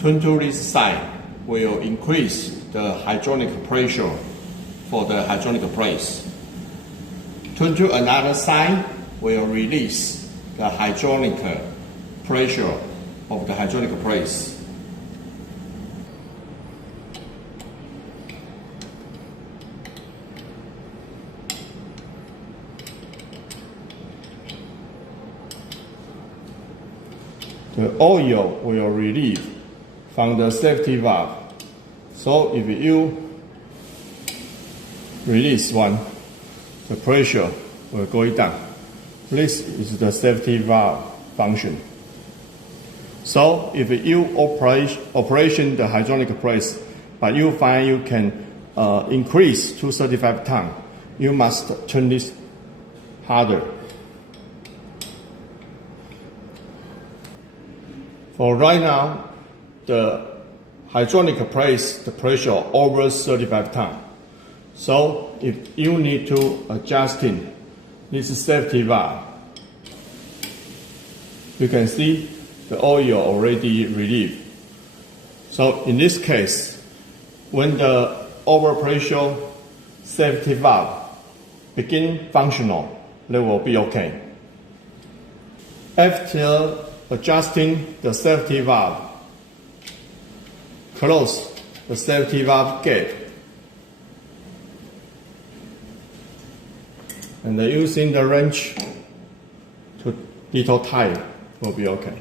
Turn to this side will increase the hydraulic pressure for the hydraulic press. Turn to another side will release the hydraulic pressure of the hydraulic press. The oil will relieve from the safety valve. So if you release one, the pressure will go down. This is the safety valve function. So if you operation the hydraulic press, but you find you can increase to 35 tons, you must turn this harder. For right now, the hydraulic press, the pressure over 35 tons. So if you need to adjusting this safety valve, you can see the oil already relieved. So in this case, when the overpressure safety valve begin functional, they will be okay. After adjusting the safety valve, close the safety valve gate, and using the wrench to little tight will be okay.